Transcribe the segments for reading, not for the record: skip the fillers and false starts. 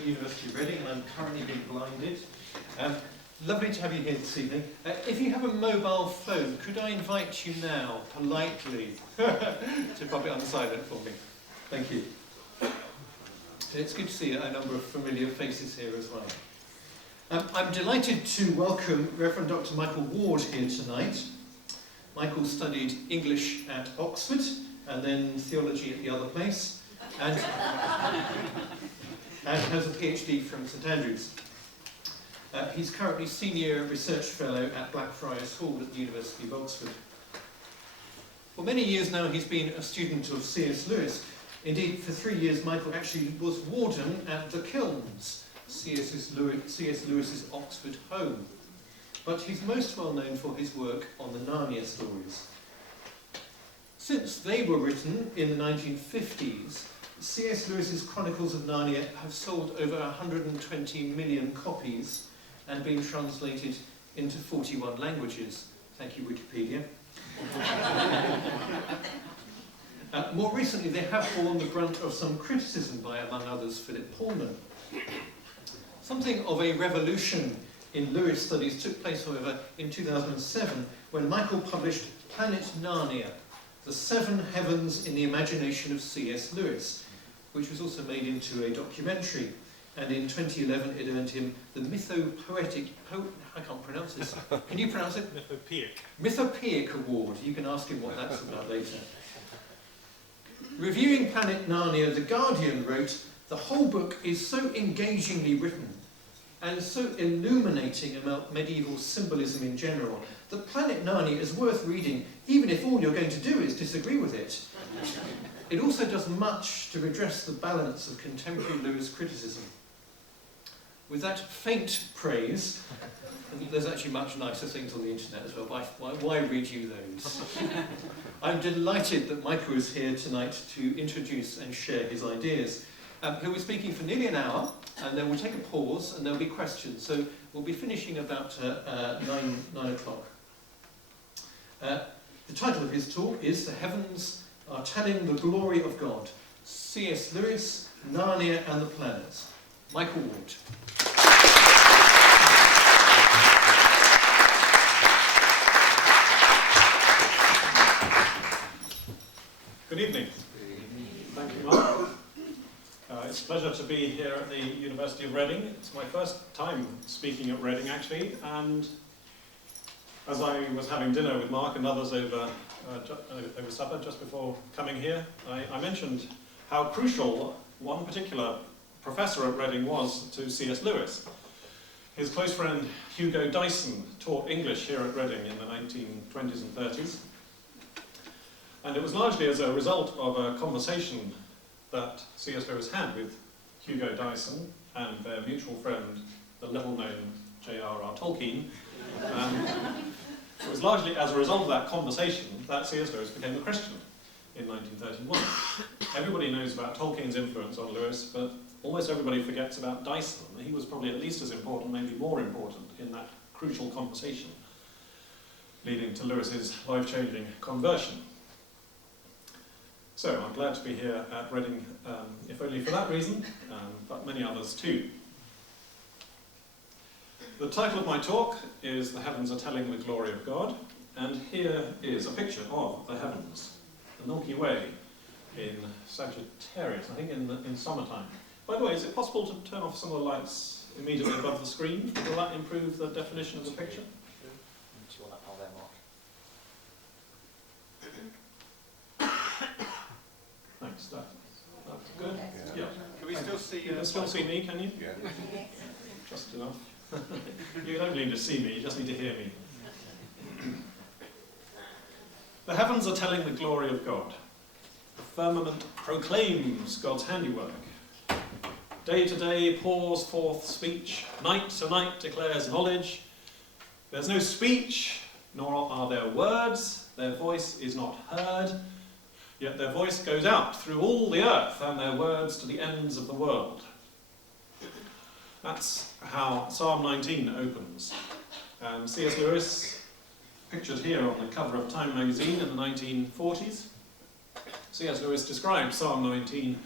University of Reading, and I'm currently being blinded. Lovely to have you here this evening. If you have a mobile phone, could I invite you now, politely, to pop it on silent for me? Thank you. It's good to see a number of familiar faces here as well. I'm delighted to welcome Reverend Dr. Michael Ward here tonight. Michael studied English at Oxford, and then theology at the other place, and has a PhD from St Andrews. He's currently Senior Research Fellow at Blackfriars Hall at the University of Oxford. For many years now he's been a student of C.S. Lewis. Indeed, for 3 years Michael actually was warden at the Kilns, C.S. Lewis's Oxford home. But he's most well known for his work on the Narnia stories. Since they were written in the 1950s, C.S. Lewis's Chronicles of Narnia have sold over 120 million copies and been translated into 41 languages. Thank you, Wikipedia. More recently, they have borne the brunt of some criticism by, among others, Philip Pullman. Something of a revolution in Lewis studies took place, however, in 2007, when Michael published Planet Narnia, The Seven Heavens in the Imagination of C.S. Lewis, which was also made into a documentary, and in 2011 it earned him the I can't pronounce this. Can you pronounce it? Mythopoeic Award. You can ask him what that's about later. Reviewing Planet Narnia, The Guardian wrote, "The whole book is so engagingly written and so illuminating about medieval symbolism in general that Planet Narnia is worth reading even if all you're going to do is disagree with it. It also does much to redress the balance of contemporary Lewis criticism." With that faint praise, and there's actually much nicer things on the internet as well, why read you those? I'm delighted that Michael is here tonight to introduce and share his ideas. He'll be speaking for nearly an hour, and then we'll take a pause and there'll be questions. So we'll be finishing about 9 o'clock. The title of his talk is The Heavens Are Telling the Glory of God, C.S. Lewis, Narnia and the Planets. Michael Ward. Good evening. Thank you, Mark. It's a pleasure to be here at the University of Reading. It's my first time speaking at Reading, actually, and as I was having dinner with Mark and others over supper just before coming here, I mentioned how crucial one particular professor at Reading was to C.S. Lewis. His close friend Hugo Dyson taught English here at Reading in the 1920s and 30s. And it was largely as a result of a conversation that C.S. Lewis had with Hugo Dyson and their mutual friend, the little-known J.R.R. Tolkien. It was largely as a result of that conversation that C.S. Lewis became a Christian in 1931. Everybody knows about Tolkien's influence on Lewis, but almost everybody forgets about Dyson. He was probably at least as important, maybe more important, in that crucial conversation, leading to Lewis's life-changing conversion. So I'm glad to be here at Reading, if only for that reason, but many others too. The title of my talk is The Heavens Are Telling the Glory of God, and here is a picture of the heavens, the Milky Way in Sagittarius, I think in summertime. By the way, is it possible to turn off some of the lights immediately above the screen? Will that improve the definition of the picture? Thanks, that's good. Yeah. Can we still see you? Can still see me, can you? Yeah. Just enough. You don't need to see me, you just need to hear me. The heavens are telling the glory of God. The firmament proclaims God's handiwork. Day to day pours forth speech. Night to night declares knowledge. There's no speech, nor are there words. Their voice is not heard. Yet their voice goes out through all the earth, and their words to the ends of the world. That's how Psalm 19 opens. C.S. Lewis, pictured here on the cover of Time magazine in the 1940s, C.S. Lewis described Psalm 19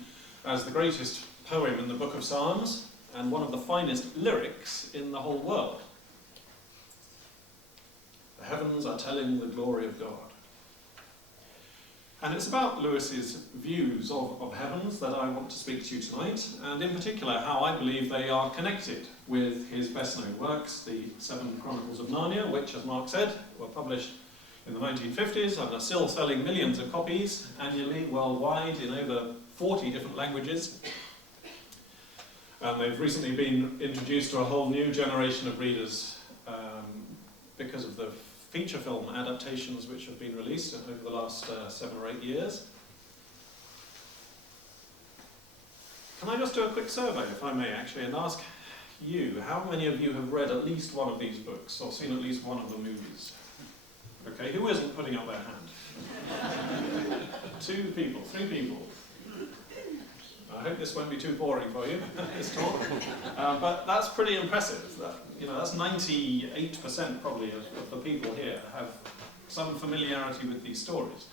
as the greatest poem in the book of Psalms, and one of the finest lyrics in the whole world. The heavens are telling the glory of God. And it's about Lewis's views of heavens that I want to speak to you tonight, and in particular how I believe they are connected with his best-known works, the 7 Chronicles of Narnia, which, as Mark said, were published in the 1950s and are still selling millions of copies annually worldwide in over 40 different languages. And they've recently been introduced to a whole new generation of readers because of the feature film adaptations which have been released over the last 7 or 8 years. Can I just do a quick survey, if I may, actually, and ask you, how many of you have read at least one of these books, or seen at least one of the movies? Okay, who isn't putting up their hand? 2 people, 3 people. I hope this won't be too boring for you, this talk. But that's pretty impressive. That's 98% probably of the people here have some familiarity with these stories.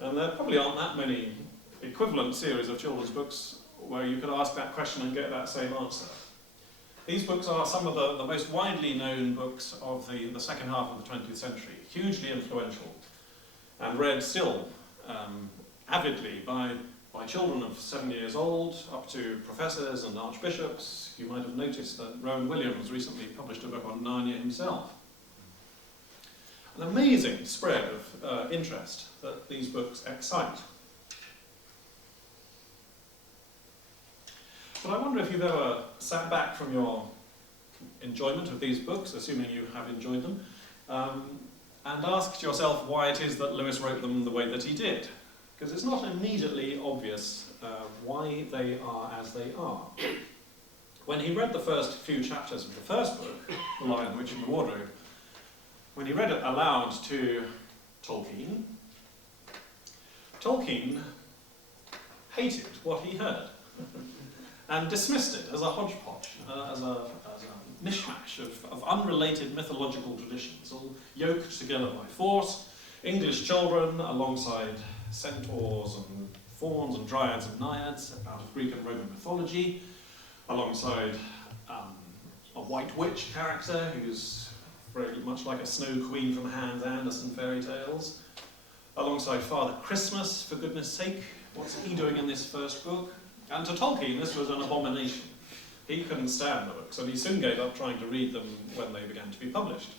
And there probably aren't that many equivalent series of children's books where you could ask that question and get that same answer. These books are some of the most widely known books of the second half of the 20th century, hugely influential, and read still avidly by children of 7 years old, up to professors and archbishops. You might have noticed that Rowan Williams recently published a book on Narnia himself. An amazing spread of interest that these books excite. But I wonder if you've ever sat back from your enjoyment of these books, assuming you have enjoyed them, and asked yourself why it is that Lewis wrote them the way that he did. Because it's not immediately obvious why they are as they are. When he read the first few chapters of the first book, The Lion, the Witch and the Wardrobe, when he read it aloud to Tolkien, Tolkien hated what he heard and dismissed it as a hodgepodge, as a mishmash of unrelated mythological traditions, all yoked together by force, English children alongside centaurs and fauns and dryads and naiads out of Greek and Roman mythology, alongside a white witch character who's very much like a snow queen from Hans Andersen fairy tales, alongside Father Christmas, for goodness sake, what's he doing in this first book? And to Tolkien this was an abomination. He couldn't stand the books, and he soon gave up trying to read them when they began to be published.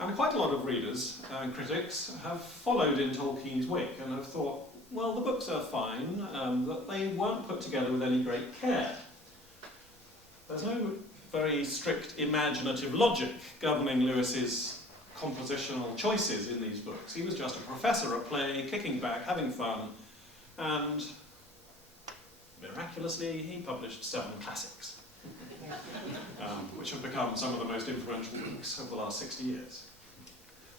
And quite a lot of readers and critics have followed in Tolkien's wake and have thought, well, the books are fine, that they weren't put together with any great care. There's no very strict imaginative logic governing Lewis's compositional choices in these books. He was just a professor at play, kicking back, having fun, and miraculously he published 7 classics, which have become some of the most influential books of the last 60 years.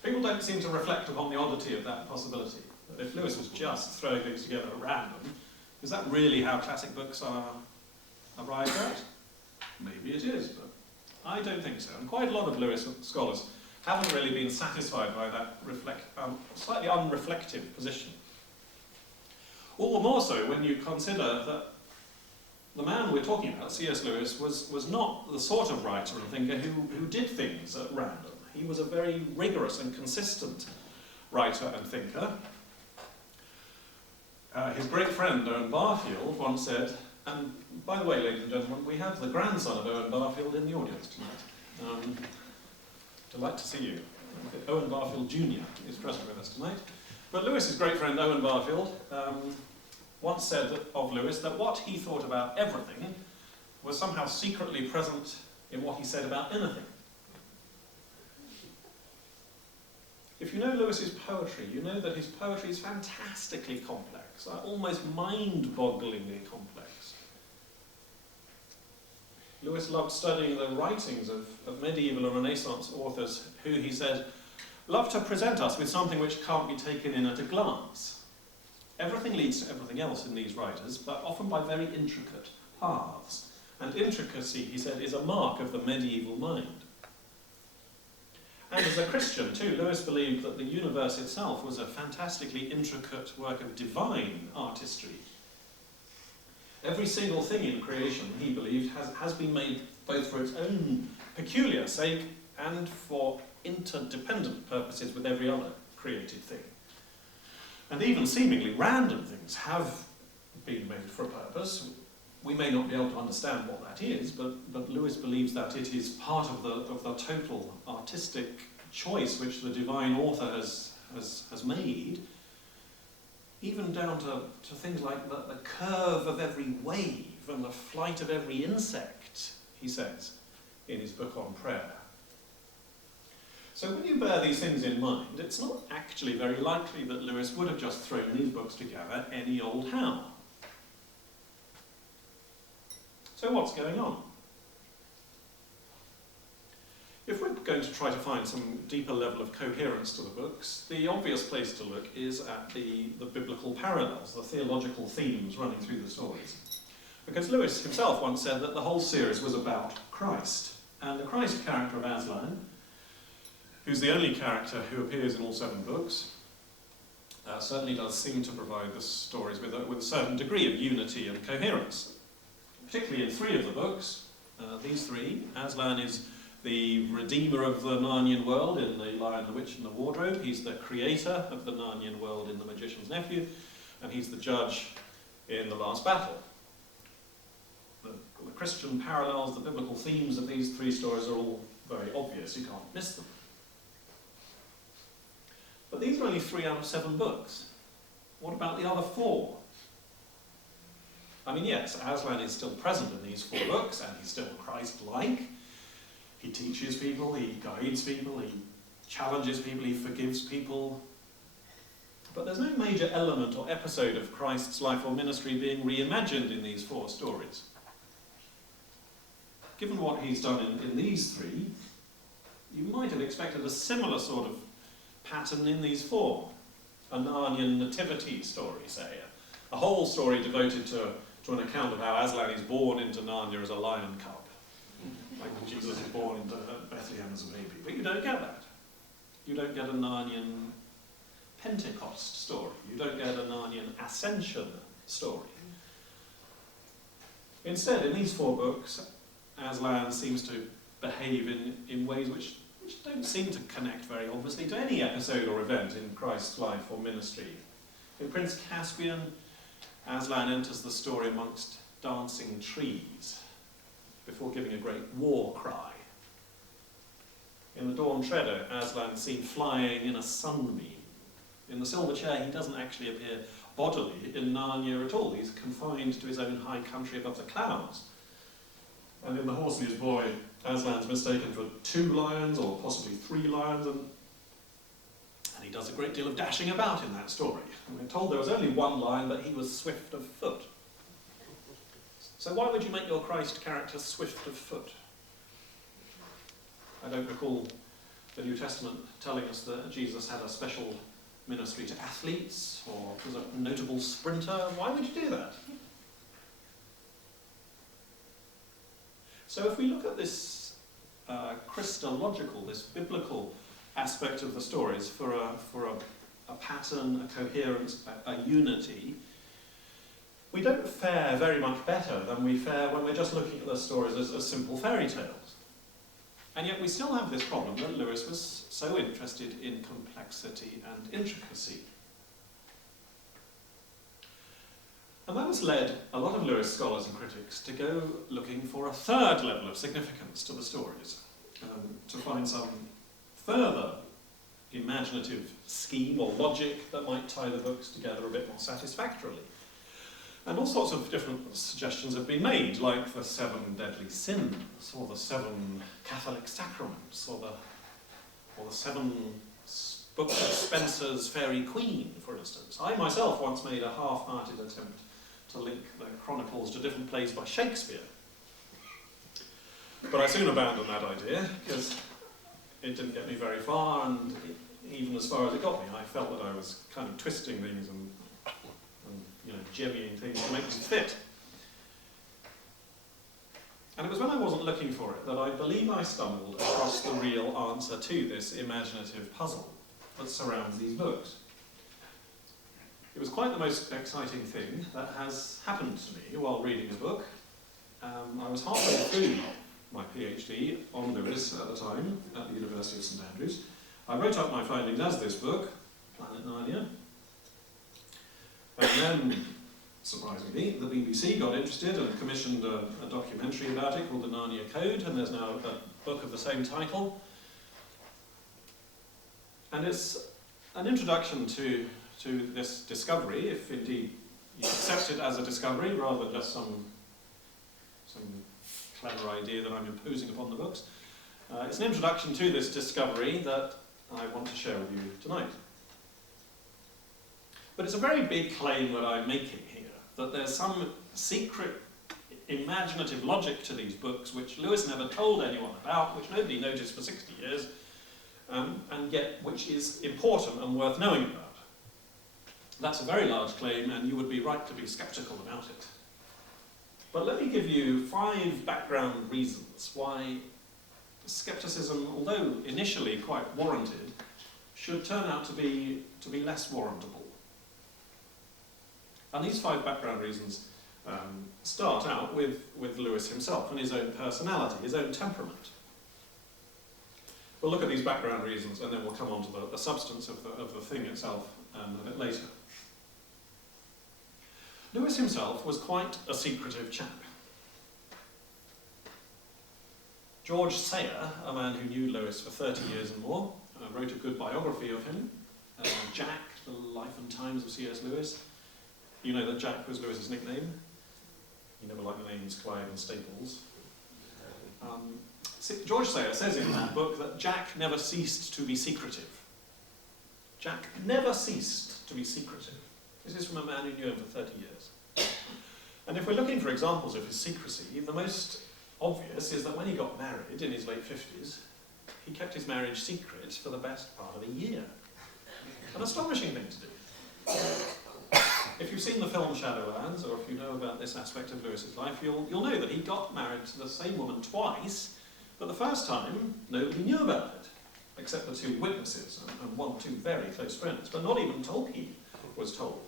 People don't seem to reflect upon the oddity of that possibility, that if Lewis was just throwing things together at random, is that really how classic books are arrived at? Maybe it is, but I don't think so. And quite a lot of Lewis scholars haven't really been satisfied by that slightly unreflective position. All the more so when you consider that the man we're talking about, C.S. Lewis, was not the sort of writer and thinker who did things at random. He was a very rigorous and consistent writer and thinker. His great friend Owen Barfield once said, and by the way, ladies and gentlemen, we have the grandson of Owen Barfield in the audience tonight. Delight to see you. Owen Barfield Jr. is present with us tonight. But Lewis's great friend Owen Barfield once said of Lewis that what he thought about everything was somehow secretly present in what he said about anything. If you know Lewis's poetry, you know that his poetry is fantastically complex, almost mind-bogglingly complex. Lewis loved studying the writings of medieval and Renaissance authors who, he said, love to present us with something which can't be taken in at a glance. Everything leads to everything else in these writers, but often by very intricate paths. And intricacy, he said, is a mark of the medieval mind. And as a Christian, too, Lewis believed that the universe itself was a fantastically intricate work of divine artistry. Every single thing in creation, he believed, has been made both for its own peculiar sake and for interdependent purposes with every other created thing. And even seemingly random things have been made for a purpose. We may not be able to understand what that is, but Lewis believes that it is part of the total artistic choice which the divine author has made, even down to things like the curve of every wave and the flight of every insect, he says in his book on prayer. So when you bear these things in mind, it's not actually very likely that Lewis would have just thrown these books together any old how. So what's going on? If we're going to try to find some deeper level of coherence to the books, the obvious place to look is at the biblical parallels, the theological themes running through the stories. Because Lewis himself once said that the whole series was about Christ, and the Christ character of Aslan, who's the only character who appears in all 7 books, certainly does seem to provide the stories with a certain degree of unity and coherence. Particularly in 3 of the books, these 3, Aslan is the redeemer of the Narnian world in The Lion, the Witch and the Wardrobe. He's the creator of the Narnian world in The Magician's Nephew, and he's the judge in The Last Battle. The Christian parallels, the biblical themes of these 3 stories are all very obvious. You can't miss them. But these are only 3 out of 7 books. What about the other 4? I mean, yes, Aslan is still present in these 4 books, and he's still Christ-like. He teaches people, he guides people, he challenges people, he forgives people. But there's no major element or episode of Christ's life or ministry being reimagined in these 4 stories. Given what he's done in these 3, you might have expected a similar sort of pattern in these 4. A Narnian nativity story, say. A whole story devoted to an account of how Aslan is born into Narnia as a lion cub. Like Jesus is born into Bethlehem as a baby. But you don't get that. You don't get a Narnian Pentecost story. You don't get a Narnian Ascension story. Instead, in these 4 books, Aslan seems to behave in ways which don't seem to connect very obviously to any episode or event in Christ's life or ministry. In Prince Caspian, Aslan enters the story amongst dancing trees before giving a great war cry. In The Dawn Treader, Aslan is seen flying in a sunbeam. In The Silver Chair, he doesn't actually appear bodily in Narnia at all. He's confined to his own high country above the clouds. And in The Horse and His Boy, Aslan's mistaken for 2 lions, or possibly 3 lions, and he does a great deal of dashing about in that story. And we're told there was only 1 lion, but he was swift of foot. So why would you make your Christ character swift of foot? I don't recall the New Testament telling us that Jesus had a special ministry to athletes, or was a notable sprinter. Why would you do that? So if we look at this Christological, this biblical aspect of the stories for a pattern, a coherence, a unity, we don't fare very much better than we fare when we're just looking at the stories as simple fairy tales. And yet we still have this problem that Lewis was so interested in complexity and intricacy. And that has led a lot of Lewis scholars and critics to go looking for a 3rd level of significance to the stories, to find some further imaginative scheme or logic that might tie the books together a bit more satisfactorily. And all sorts of different suggestions have been made, like the 7 deadly sins, or the 7 Catholic sacraments, or the 7 books of Spenser's Fairy Queen, for instance. I myself once made a half-hearted attempt to link the Chronicles to different plays by Shakespeare. But I soon abandoned that idea, because it didn't get me very far, and even as far as it got me, I felt that I was kind of twisting things and jimmying things to make them fit. And it was when I wasn't looking for it that I believe I stumbled across the real answer to this imaginative puzzle that surrounds these books. It was quite the most exciting thing that has happened to me while reading a book. I was halfway through my PhD on Lewis at the time at the University of St Andrews. I wrote up my findings as this book, Planet Narnia. And then, surprisingly, the BBC got interested and commissioned a documentary about it called The Narnia Code, and there's now a book of the same title. And it's an introduction to this discovery, if indeed you accept it as a discovery rather than just some clever idea that I'm imposing upon the books. It's an introduction to this discovery that I want to share with you tonight. But it's a very big claim that I'm making here, that there's some secret imaginative logic to these books which Lewis never told anyone about, which nobody noticed for 60 years, and yet which is important and worth knowing about. That's a very large claim, and you would be right to be sceptical about it. But let me give you 5 background reasons why scepticism, although initially quite warranted, should turn out to be less warrantable. And these 5 background reasons start out with Lewis himself and his own personality, his own temperament. We'll look at these background reasons and then we'll come on to the substance of the thing itself a bit later. Lewis himself was quite a secretive chap. George Sayer, a man who knew Lewis for 30 years and more, wrote a good biography of him, Jack, The Life and Times of C.S. Lewis. You know that Jack was Lewis's nickname. He never liked the names Clive and Staples. George Sayer says in that book that Jack never ceased to be secretive. Jack never ceased to be secretive. This is from a man who knew him for 30 years. And if we're looking for examples of his secrecy, the most obvious is that when he got married in his late 50s, he kept his marriage secret for the best part of a year. An astonishing thing to do. If you've seen the film Shadowlands, or if you know about this aspect of Lewis's life, you'll know that he got married to the same woman twice, but the first time, nobody knew about it, except the 2 witnesses and 1 or 2 very close friends, but not even Tolkien was told.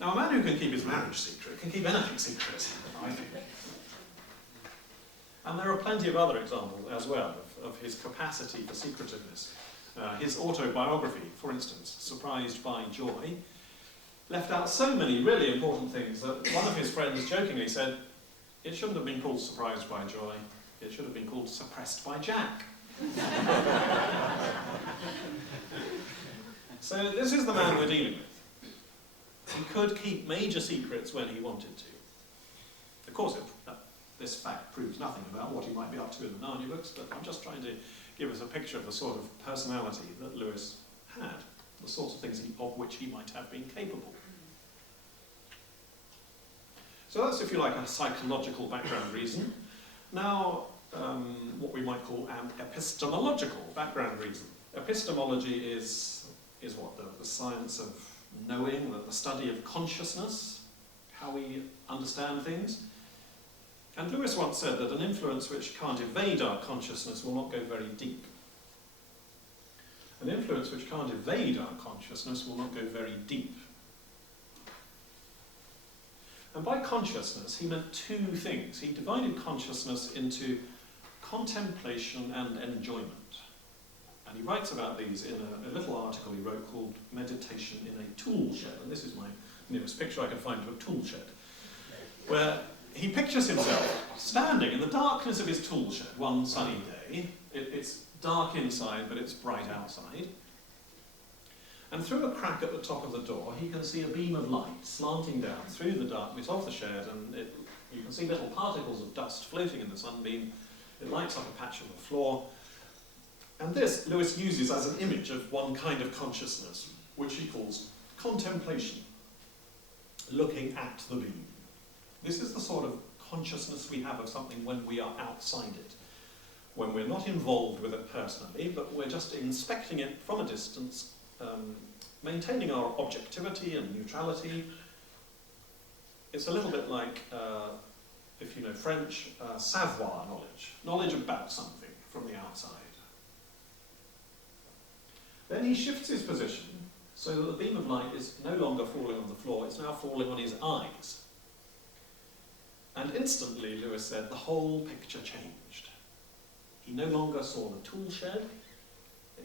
Now, a man who can keep his marriage secret can keep anything secret, I think. And there are plenty of other examples as well of his capacity for secretiveness. His autobiography, for instance, Surprised by Joy, left out so many really important things that one of his friends jokingly said, it shouldn't have been called Surprised by Joy, it should have been called Suppressed by Jack. So this is the man we're dealing with. He could keep major secrets when he wanted to. Of course, this fact proves nothing about what he might be up to in the Narnia books, but I'm just trying to give us a picture of the sort of personality that Lewis had, the sorts of things of which he might have been capable. So that's, if you like, a psychological background reason. Now, what we might call an epistemological background reason. Epistemology is what? The science of knowing, the study of consciousness, how we understand things. And Lewis once said that an influence which can't evade our consciousness will not go very deep. An influence which can't evade our consciousness will not go very deep. And by consciousness, he meant 2 things. He divided consciousness into contemplation and enjoyment. And he writes about these in a little article he wrote called Meditation in a Tool Shed. And this is my nearest picture I can find of a tool shed, where he pictures himself standing in the darkness of his tool shed one sunny day. It's dark inside, but it's bright outside. And through a crack at the top of the door, he can see a beam of light slanting down through the darkness of the shed, and you can see little particles of dust floating in the sunbeam. It lights up a patch of the floor. And this Lewis uses as an image of one kind of consciousness, which he calls contemplation, looking at the beam. This is the sort of consciousness we have of something when we are outside it, when we're not involved with it personally, but we're just inspecting it from a distance, maintaining our objectivity and neutrality. It's a little bit like, if you know French, savoir knowledge about something from the outside. Then he shifts his position so that the beam of light is no longer falling on the floor, it's now falling on his eyes. And instantly, Lewis said, the whole picture changed. He no longer saw the tool shed.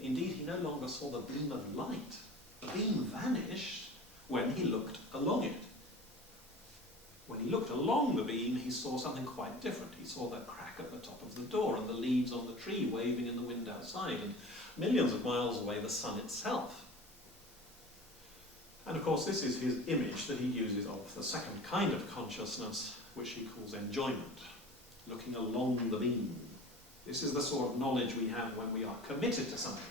Indeed, he no longer saw the beam of light. The beam vanished when he looked along it. When he looked along the beam, he saw something quite different. He saw the crack at the top of the door and the leaves on the tree waving in the wind outside, and millions of miles away, the sun itself. And of course, this is his image that he uses of the second kind of consciousness, which he calls enjoyment, looking along the beam. This is the sort of knowledge we have when we are committed to something,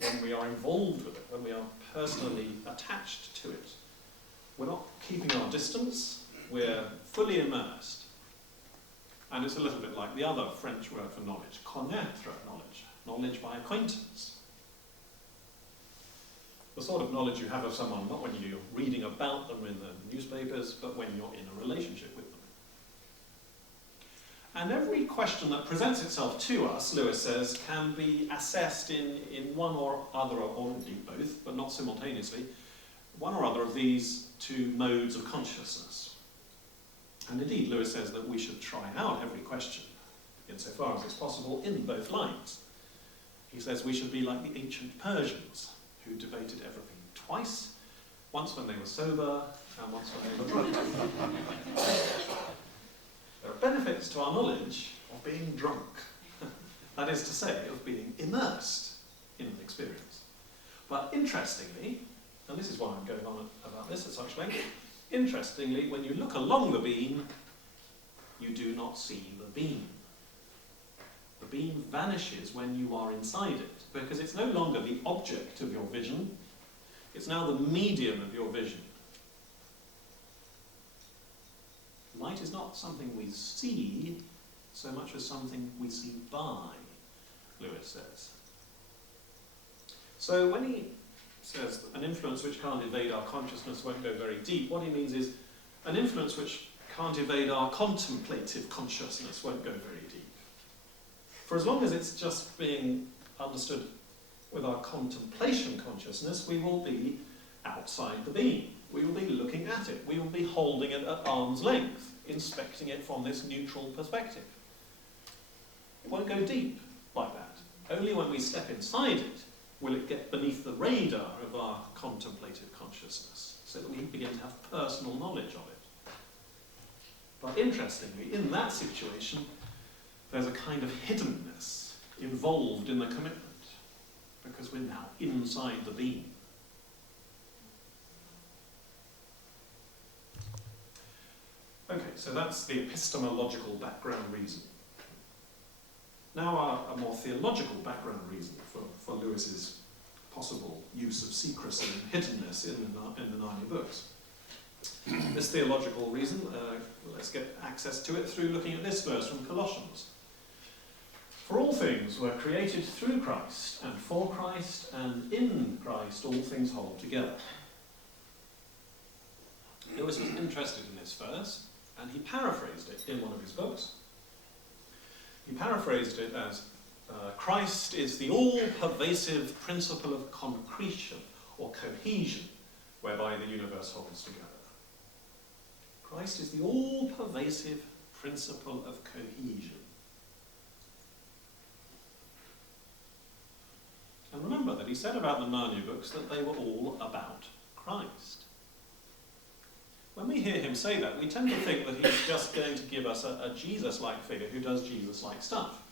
when we are involved with it, when we are personally attached to it. We're not keeping our distance, we're fully immersed. And it's a little bit like the other French word for knowledge, connaître knowledge, knowledge by acquaintance. The sort of knowledge you have of someone, not when you're reading about them in the newspapers, but when you're in a relationship with them. And every question that presents itself to us, Lewis says, can be assessed in one or other, or indeed both, but not simultaneously, one or other of these two modes of consciousness. And indeed, Lewis says that we should try out every question, insofar as it's possible, in both lines. He says we should be like the ancient Persians, who debated everything twice, once when they were sober, and once when they were drunk. There are benefits to our knowledge of being drunk. That is to say, of being immersed in an experience. But interestingly, and this is why I'm going on about this at such length, interestingly, when you look along the beam, you do not see the beam. The beam vanishes when you are inside it, because it's no longer the object of your vision, it's now the medium of your vision. Light is not something we see so much as something we see by, Lewis says. So when he says an influence which can't evade our consciousness won't go very deep, what he means is an influence which can't evade our contemplative consciousness won't go very deep. For as long as it's just being understood with our contemplation consciousness, we will be outside the beam. We will be looking at it. We will be holding it at arm's length, inspecting it from this neutral perspective. It won't go deep like that. Only when we step inside it will it get beneath the radar of our contemplative consciousness, so that we begin to have personal knowledge of it. But interestingly, in that situation, there's a kind of hiddenness involved in the commitment, because we're now inside the beam. Okay, so that's the epistemological background reason. Now a more theological background reason for Lewis's possible use of secrecy and hiddenness in the Narnia books. This theological reason, let's get access to it through looking at this verse from Colossians. For all things were created through Christ, and for Christ, and in Christ all things hold together. Lewis was interested in this verse, and he paraphrased it in one of his books. He paraphrased it as, Christ is the all-pervasive principle of concretion, or cohesion, whereby the universe holds together. Christ is the all-pervasive principle of cohesion. And remember that he said about the Narnia books that they were all about Christ. When we hear him say that, we tend to think that he's just going to give us a Jesus-like figure who does Jesus-like stuff,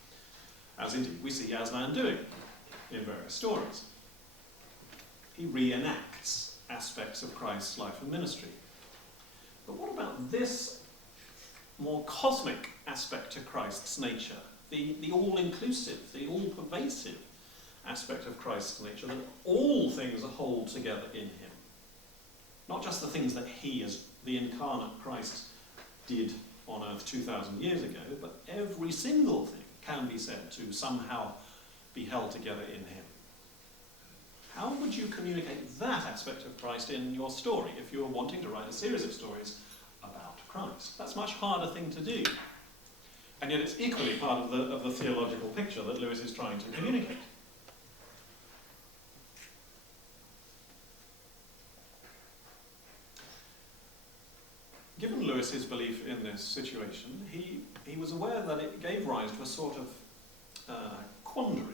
as indeed we see Aslan doing in various stories. He reenacts aspects of Christ's life and ministry. But what about this more cosmic aspect to Christ's nature, the all-inclusive, the all-pervasive aspect of Christ's nature, that all things are hold together in him? Not just the things that he, as the incarnate Christ, did on earth 2,000 years ago, but every single thing can be said to somehow be held together in him. How would you communicate that aspect of Christ in your story if you were wanting to write a series of stories about Christ? That's a much harder thing to do. And yet it's equally part of the theological picture that Lewis is trying to communicate. belief in this situation, he was aware that it gave rise to a sort of quandary,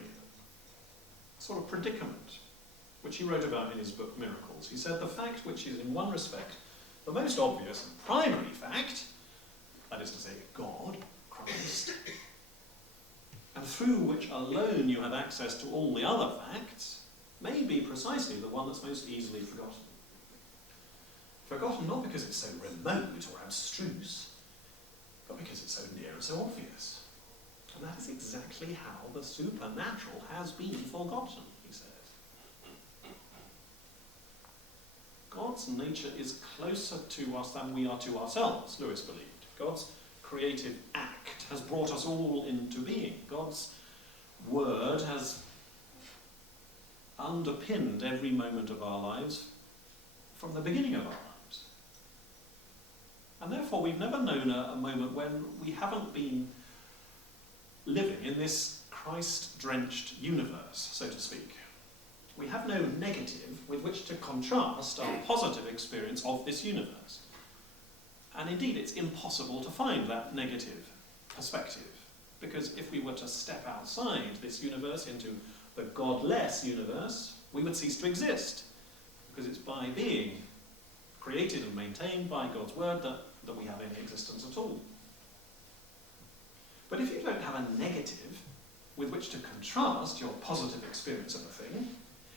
a sort of predicament, which he wrote about in his book Miracles. He said, the fact which is in one respect the most obvious and primary fact, that is to say, God, Christ, and through which alone you have access to all the other facts, may be precisely the one that's most easily forgotten. Forgotten not because it's so remote or abstruse, but because it's so near and so obvious. And that is exactly how the supernatural has been forgotten, he says. God's nature is closer to us than we are to ourselves, Lewis believed. God's creative act has brought us all into being. God's word has underpinned every moment of our lives from the beginning of our lives. And therefore we've never known a moment when we haven't been living in this Christ-drenched universe, so to speak. We have no negative with which to contrast our positive experience of this universe. And indeed, it's impossible to find that negative perspective, because if we were to step outside this universe into the godless universe, we would cease to exist, because it's by being created and maintained by God's word that we have any existence at all. But if you don't have a negative with which to contrast your positive experience of a thing,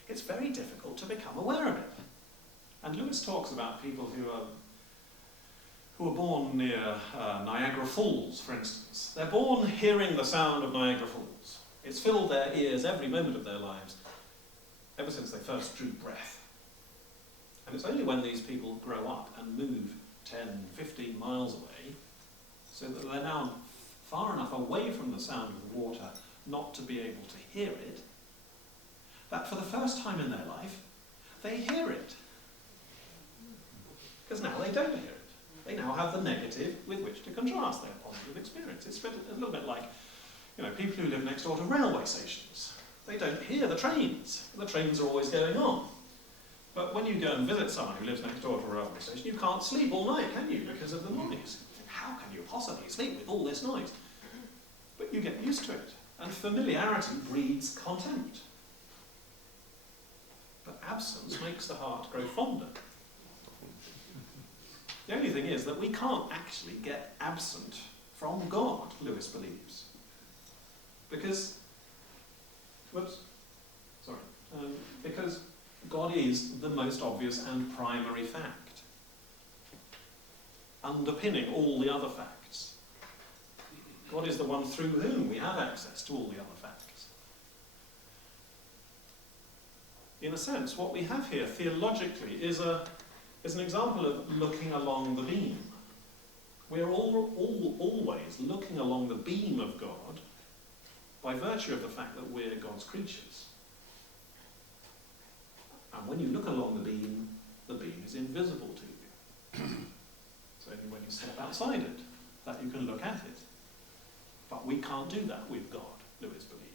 it's very difficult to become aware of it. And Lewis talks about people who are born near Niagara Falls, for instance. They're born hearing the sound of Niagara Falls. It's filled their ears every moment of their lives, ever since they first drew breath. And it's only when these people grow up and move 10, 15 miles away, so that they're now far enough away from the sound of the water not to be able to hear it, that for the first time in their life, they hear it. Because now they don't hear it. They now have the negative with which to contrast their positive experience. It's a little bit like, people who live next door to railway stations. They don't hear the trains. The trains are always going on. But when you go and visit someone who lives next door to a railway station, you can't sleep all night, can you, because of the noise? How can you possibly sleep with all this noise? But you get used to it, and familiarity breeds contempt. But absence makes the heart grow fonder. The only thing is that we can't actually get absent from God, Lewis believes. Because God is the most obvious and primary fact, underpinning all the other facts. God is the one through whom we have access to all the other facts. In a sense, what we have here theologically is an example of looking along the beam. We're always looking along the beam of God by virtue of the fact that we're God's creatures. And when you look along the beam is invisible to you. It's only when you step outside it that you can look at it. But we can't do that with God, Lewis believed.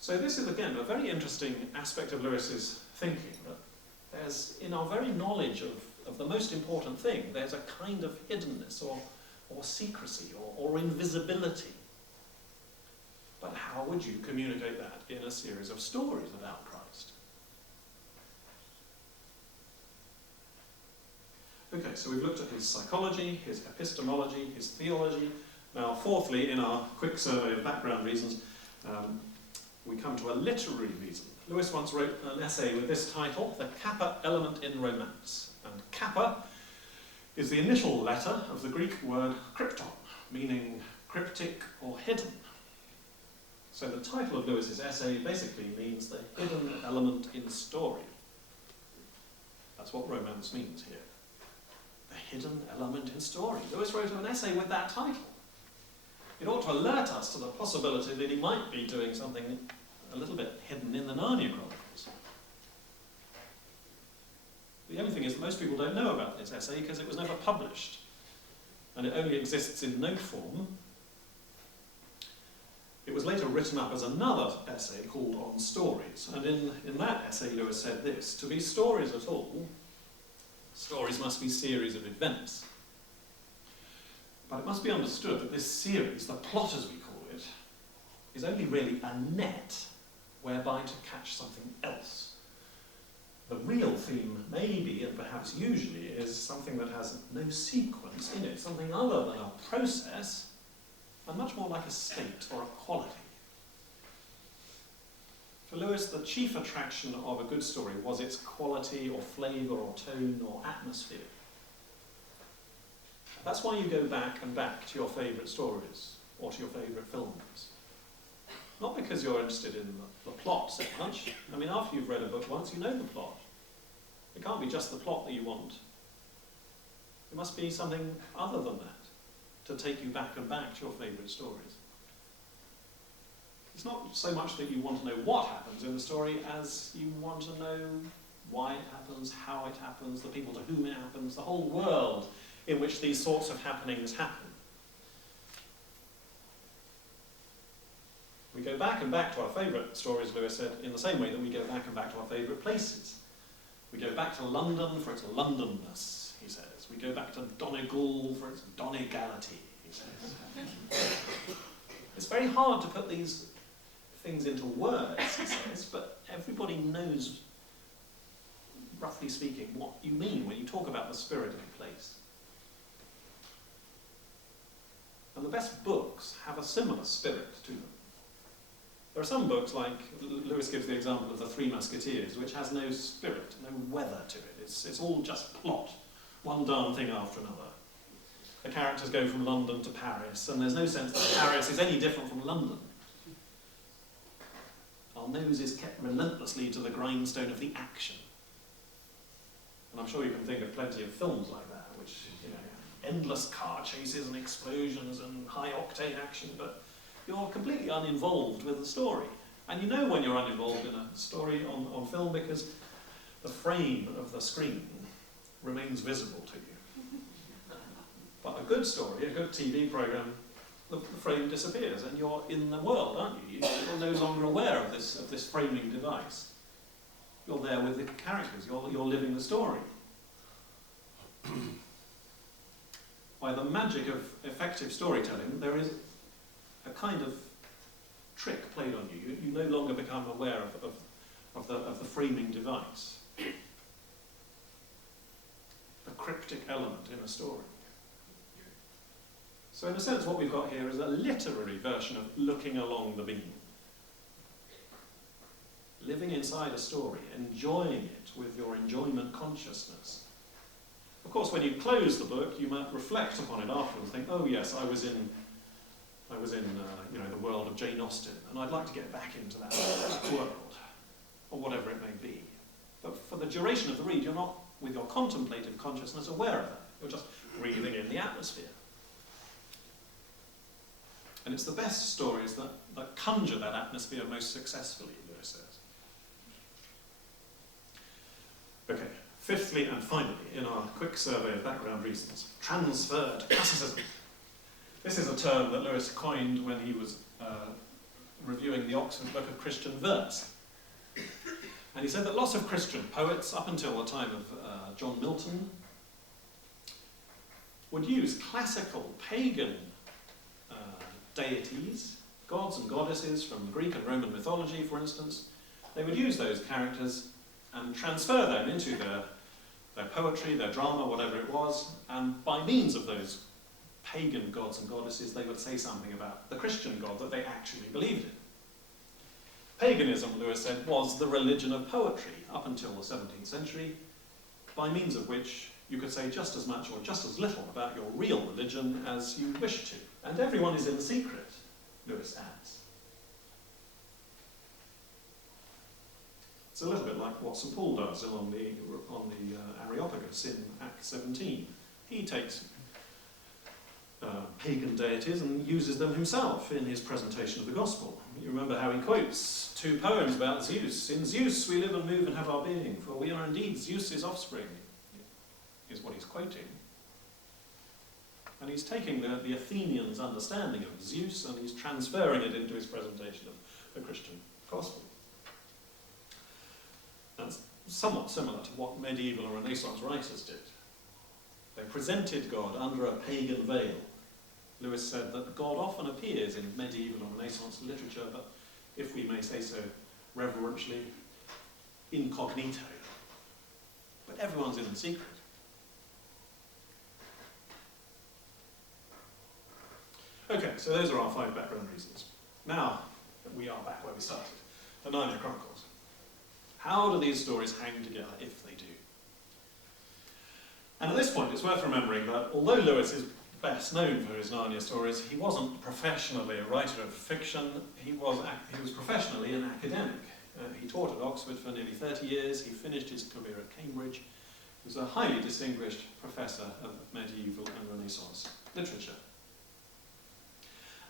So this is, again, a very interesting aspect of Lewis's thinking, that there's, in our very knowledge of the most important thing, there's a kind of hiddenness or secrecy or invisibility. But how would you communicate that in a series of stories about Christ? Okay, so we've looked at his psychology, his epistemology, his theology. Now, fourthly, in our quick survey of background reasons, we come to a literary reason. Lewis once wrote an essay with this title, The Kappa Element in Romance. And kappa is the initial letter of the Greek word krypton, meaning cryptic or hidden. So the title of Lewis's essay basically means the hidden element in story. That's what romance means here. The hidden element in story. Lewis wrote an essay with that title. It ought to alert us to the possibility that he might be doing something a little bit hidden in the Narnia Chronicles. The only thing is that most people don't know about this essay because it was never published, and it only exists in note form. It was later written up as another essay called On Stories, and in that essay Lewis said this: to be stories at all, Stories must be series of events. But it must be understood that this series, the plot as we call it, is only really a net whereby to catch something else. The real theme maybe, and perhaps usually, is something that has no sequence in it, something other than a process, and much more like a state or a quality. For Lewis, the chief attraction of a good story was its quality or flavour or tone or atmosphere. That's why you go back and back to your favourite stories or to your favourite films. Not because you're interested in the plot so much. I mean, after you've read a book once, you know the plot. It can't be just the plot that you want. It must be something other than that to take you back and back to your favourite stories. It's not so much that you want to know what happens in the story as you want to know why it happens, how it happens, the people to whom it happens, the whole world in which these sorts of happenings happen. We go back and back to our favourite stories, Lewis said, in the same way that we go back and back to our favourite places. We go back to London for its Londonness, he says. We go back to Donegal for its Donegality, he says. It's very hard to put these things into words, he says, but everybody knows, roughly speaking, what you mean when you talk about the spirit of a place. And the best books have a similar spirit to them. There are some books, like Lewis gives the example of The Three Musketeers, which has no spirit, no weather to it. It's all just plot, one darn thing after another. The characters go from London to Paris, and there's no sense that Paris is any different from London. Our nose is kept relentlessly to the grindstone of the action. And I'm sure you can think of plenty of films like that, which, endless car chases and explosions and high-octane action, but you're completely uninvolved with the story. And you know when you're uninvolved in a story on film because the frame of the screen remains visible to you. But a good story, a good TV programme, the frame disappears and you're in the world, aren't you? You're no longer aware of this framing device. You're there with the characters, you're living the story. By the magic of effective storytelling, there is a kind of trick played on you. You no longer become aware of the framing device. The cryptic element in a story. So in a sense what we've got here is a literary version of looking along the beam. Living inside a story, enjoying it with your enjoyment consciousness. Of course, when you close the book, you might reflect upon it afterwards and think, oh yes, I was in the world of Jane Austen, and I'd like to get back into that world, or whatever it may be. But for the duration of the read, you're not, with your contemplative consciousness, aware of that. You're just breathing in the atmosphere. And it's the best stories that conjure that atmosphere most successfully, Lewis says. Okay, fifthly and finally, in our quick survey of background reasons, transferred classicism. This is a term that Lewis coined when he was reviewing the Oxford Book of Christian Verse. And he said that lots of Christian poets, up until the time of John Milton, would use classical pagan deities, gods and goddesses from Greek and Roman mythology, for instance. They would use those characters and transfer them into their poetry, their drama, whatever it was, and by means of those pagan gods and goddesses, they would say something about the Christian God that they actually believed in. Paganism, Lewis said, was the religion of poetry up until the 17th century, by means of which you could say just as much or just as little about your real religion as you wish to. And everyone is in the secret, Lewis adds. It's a little bit like what St. Paul does on the Areopagus in Acts 17. He takes pagan deities and uses them himself in his presentation of the gospel. You remember how he quotes two poems about Zeus. In Zeus we live and move and have our being, for we are indeed Zeus's offspring, is what he's quoting. And he's taking the Athenians' understanding of Zeus and he's transferring it into his presentation of the Christian gospel. And somewhat similar to what medieval and Renaissance writers did. They presented God under a pagan veil. Lewis said that God often appears in medieval and Renaissance literature, but if we may say so reverentially, incognito. But everyone's in the secret. Okay, so those are our 5 background reasons. Now, we are back where we started, the Narnia Chronicles. How do these stories hang together, if they do? And at this point, it's worth remembering that although Lewis is best known for his Narnia stories, he wasn't professionally a writer of fiction, he was professionally an academic. He taught at Oxford for nearly 30 years, he finished his career at Cambridge. He was a highly distinguished professor of medieval and Renaissance literature.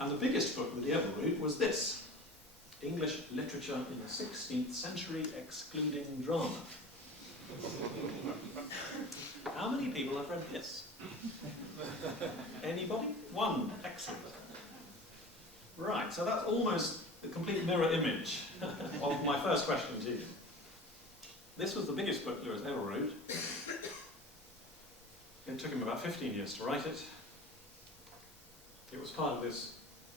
And the biggest book that he ever wrote was this, English Literature in the 16th Century, excluding drama. How many people have read this? Anybody? 1. Excellent. Right, so that's almost the complete mirror image of my first question to you. This was the biggest book Lewis ever wrote. It took him about 15 years to write it. It was part of this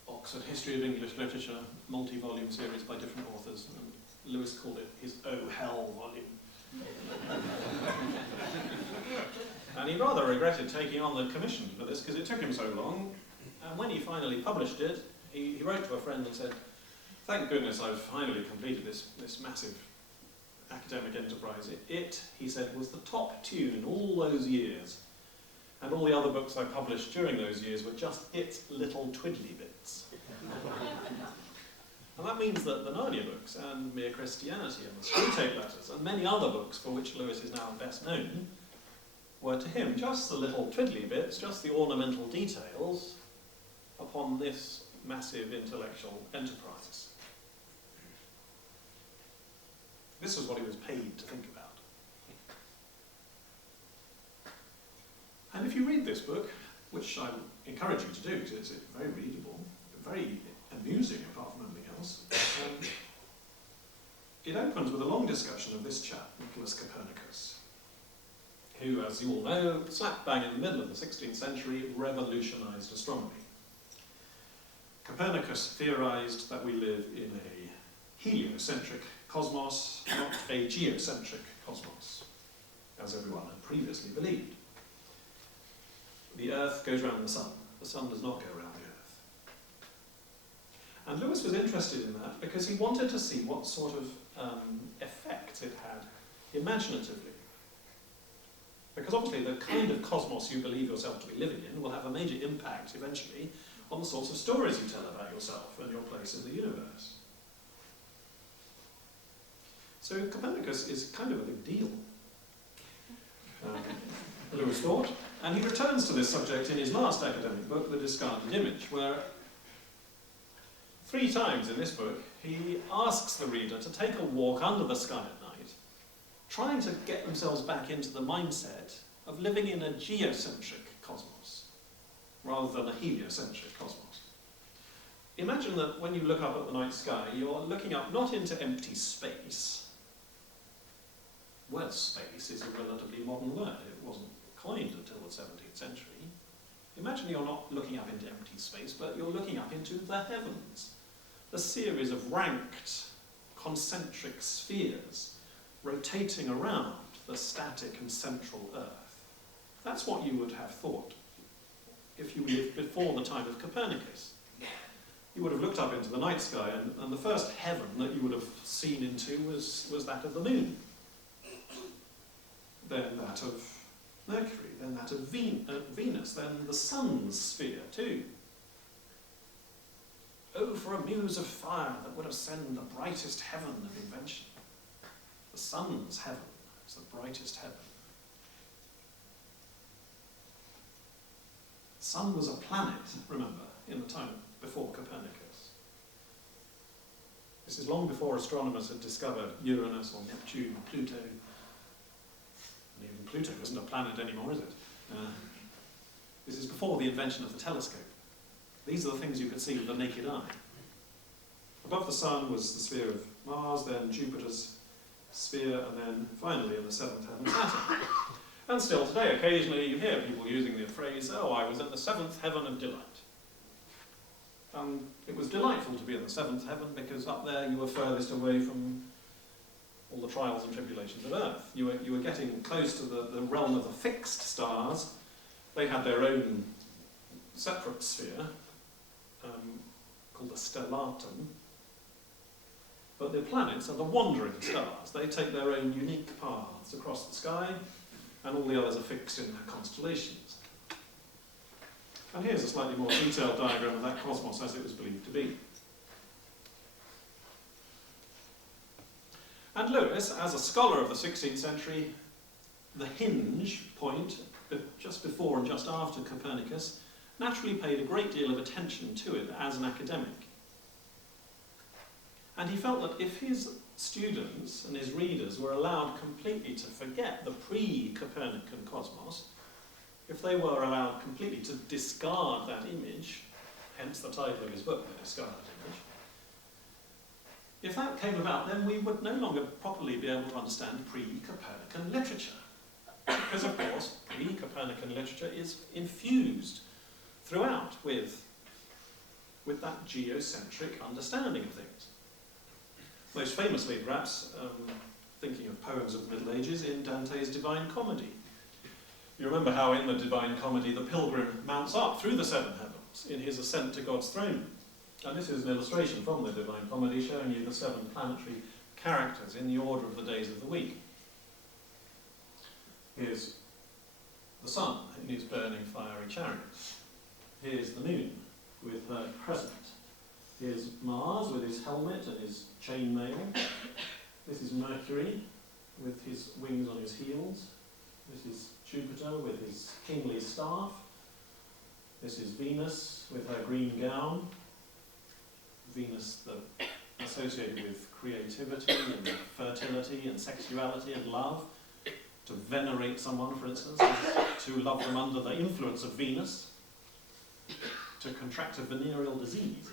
Oxford History of English Literature multi-volume series by different authors, and Lewis called it his Oh Hell volume. And he rather regretted taking on the commission for this because it took him so long, and when he finally published it, he wrote to a friend and said, "Thank goodness I've finally completed this massive academic enterprise. It, he said, was the top tune all those years, and all the other books I published during those years were just its little twiddly bits." And that means that the Narnia books and Mere Christianity and the Screwtape Letters and many other books for which Lewis is now best known were to him just the little twiddly bits, just the ornamental details upon this massive intellectual enterprise. This was what he was paid to think about. And if you read this book, which I encourage you to do because it's very readable, very amusing apart from anything else, it opens with a long discussion of this chap, Nicholas Copernicus, who, as you all know, slap bang in the middle of the 16th century, revolutionised astronomy. Copernicus theorised that we live in a heliocentric cosmos, not a geocentric cosmos, as everyone had previously believed. The Earth goes round the Sun does not go round the Earth. And Lewis was interested in that because he wanted to see what sort of effect it had imaginatively. Because obviously the kind of cosmos you believe yourself to be living in will have a major impact eventually on the sorts of stories you tell about yourself and your place in the universe. So Copernicus is kind of a big deal, Lewis thought, and he returns to this subject in his last academic book, The Discarded Image, where 3 times in this book he asks the reader to take a walk under the sky at night, trying to get themselves back into the mindset of living in a geocentric cosmos, rather than a heliocentric cosmos. Imagine that when you look up at the night sky, you're looking up not into empty space. Well, space is a relatively modern word. It wasn't coined until the 17th century. Imagine you're not looking up into empty space, but you're looking up into the heavens. A series of ranked, concentric spheres rotating around the static and central Earth. That's what you would have thought if you lived before the time of Copernicus. You would have looked up into the night sky, and the first heaven that you would have seen into was that of the moon. Then that of Mercury, then that of Venus, then the sun's sphere too. Oh, for a muse of fire that would ascend the brightest heaven of invention. The sun's heaven is the brightest heaven. The sun was a planet, remember, in the time before Copernicus. This is long before astronomers had discovered Uranus or Neptune or Pluto. And even Pluto isn't a planet anymore, is it? This is before the invention of the telescope. These are the things you could see with the naked eye. Above the sun was the sphere of Mars, then Jupiter's sphere, and then finally in the seventh heaven, Saturn. And still today, occasionally you hear people using the phrase, oh, I was at the seventh heaven of delight. It was delightful to be in the seventh heaven because up there you were furthest away from all the trials and tribulations of earth. You were getting close to the realm of the fixed stars. They had their own separate sphere, called the stellatum. But the planets are the wandering stars. They take their own unique paths across the sky, and all the others are fixed in their constellations. And here's a slightly more detailed diagram of that cosmos as it was believed to be. And Lewis, as a scholar of the 16th century, the hinge point, just before and just after Copernicus, naturally paid a great deal of attention to it as an academic. And he felt that if his students and his readers were allowed completely to forget the pre-Copernican cosmos, if they were allowed completely to discard that image, hence the title of his book, The Discarded Image, if that came about, then we would no longer properly be able to understand pre-Copernican literature. Because, of course, pre-Copernican literature is infused throughout with that geocentric understanding of things. Most famously, perhaps, thinking of poems of the Middle Ages, in Dante's Divine Comedy. You remember how in the Divine Comedy the pilgrim mounts up through the seven heavens in his ascent to God's throne. And this is an illustration from the Divine Comedy showing you the seven planetary characters in the order of the days of the week. Here's the sun in his burning fiery chariot. Here's the moon with her crescent. Here's Mars with his helmet and his chainmail. This is Mercury with his wings on his heels. This is Jupiter with his kingly staff. This is Venus with her green gown. Venus associated with creativity and fertility and sexuality and love. To venerate someone, for instance, is to love them under the influence of Venus. To contract a venereal disease,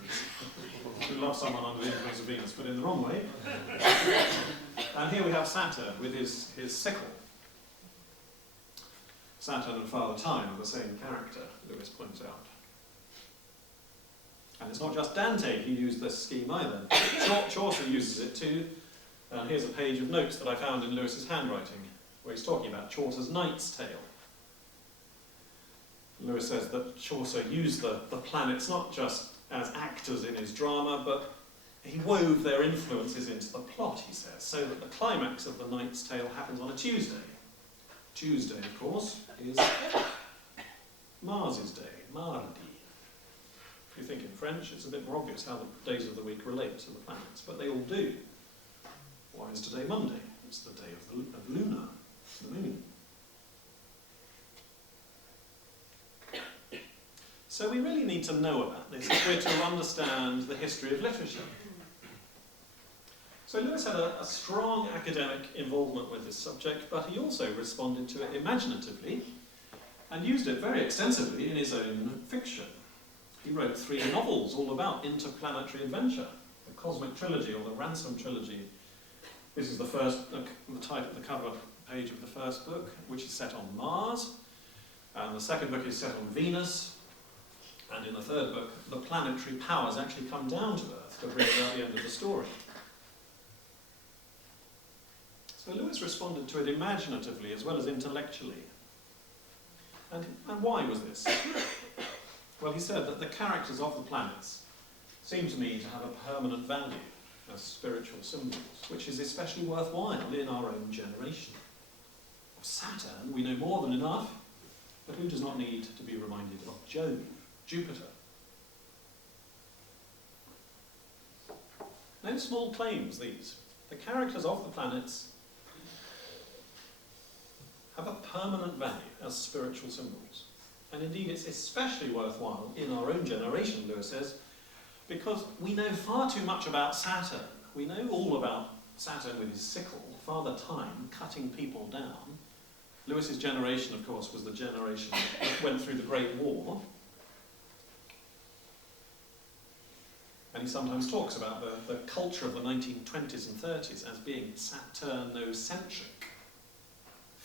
to love someone under the influence of Venus, but in the wrong way. And here we have Saturn with his sickle. Saturn and Father Time are the same character, Lewis points out. And it's not just Dante who used this scheme either. Chaucer uses it too. And here's a page of notes that I found in Lewis's handwriting, where he's talking about Chaucer's Knight's Tale. Lewis says that Chaucer used the planets not just as actors in his drama, but he wove their influences into the plot, he says, so that the climax of the Knight's Tale happens on a Tuesday. Tuesday, of course, is Mars's day, Mardi. If you think in French, it's a bit more obvious how the days of the week relate to the planets, but they all do. Why is today Monday? It's the day of Luna, the moon. So we really need to know about this if we're to understand the history of literature. So Lewis had a strong academic involvement with this subject, but he also responded to it imaginatively and used it very extensively in his own fiction. He wrote 3 novels all about interplanetary adventure, the Cosmic Trilogy or the Ransom Trilogy. This is the cover page of the first book, which is set on Mars, and the second book is set on Venus, and in the third book, the planetary powers actually come down to Earth to bring about the end of the story. So Lewis responded to it imaginatively as well as intellectually. And why was this? Well, he said that the characters of the planets seem to me to have a permanent value as spiritual symbols, which is especially worthwhile in our own generation. Of Saturn, we know more than enough, but who does not need to be reminded of Jove, Jupiter? No small claims, these. The characters of the planets have a permanent value as spiritual symbols. And indeed, it's especially worthwhile in our own generation, Lewis says, because we know far too much about Saturn. We know all about Saturn with his sickle, Father Time, cutting people down. Lewis's generation, of course, was the generation that went through the Great War. And he sometimes talks about the culture of the 1920s and 30s as being Saturnocentric,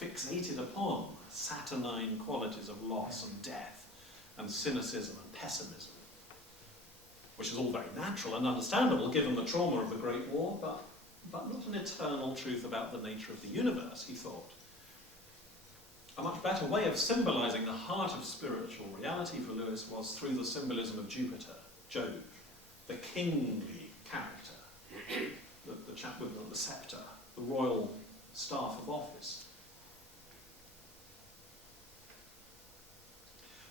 fixated upon saturnine qualities of loss and death and cynicism and pessimism, which is all very natural and understandable given the trauma of the Great War, but not an eternal truth about the nature of the universe, he thought. A much better way of symbolising the heart of spiritual reality for Lewis was through the symbolism of Jupiter, Jove, the kingly character, the chap with the sceptre, the royal staff of office.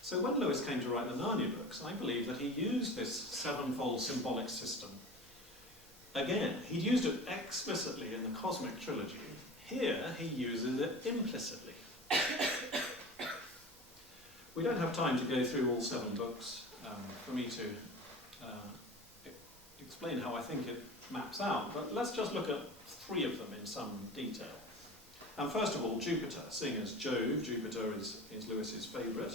So when Lewis came to write the Narnia books, I believe that he used this sevenfold symbolic system. Again, he'd used it explicitly in the Cosmic Trilogy. Here, he uses it implicitly. We don't have time to go through all 7 books for me to explain how I think it maps out, but let's just look at 3 of them in some detail. And first of all, Jupiter, seeing as Jove, Jupiter is Lewis's favourite,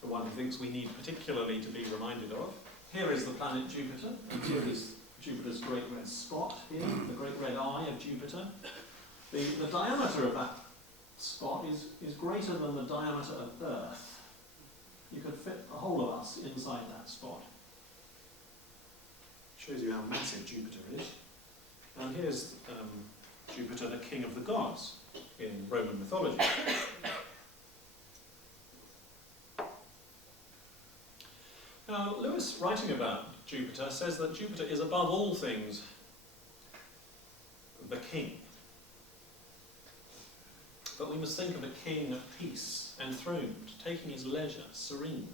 the one he thinks we need particularly to be reminded of. Here is the planet Jupiter, and here is Jupiter's great red spot here, the great red eye of Jupiter. The diameter of that spot is greater than the diameter of Earth. You could fit the whole of us inside that spot. Shows you how massive Jupiter is. And here's Jupiter, the king of the gods in Roman mythology. Now, Lewis, writing about Jupiter, says that Jupiter is above all things the king. But we must think of a king at peace, enthroned, taking his leisure, serene.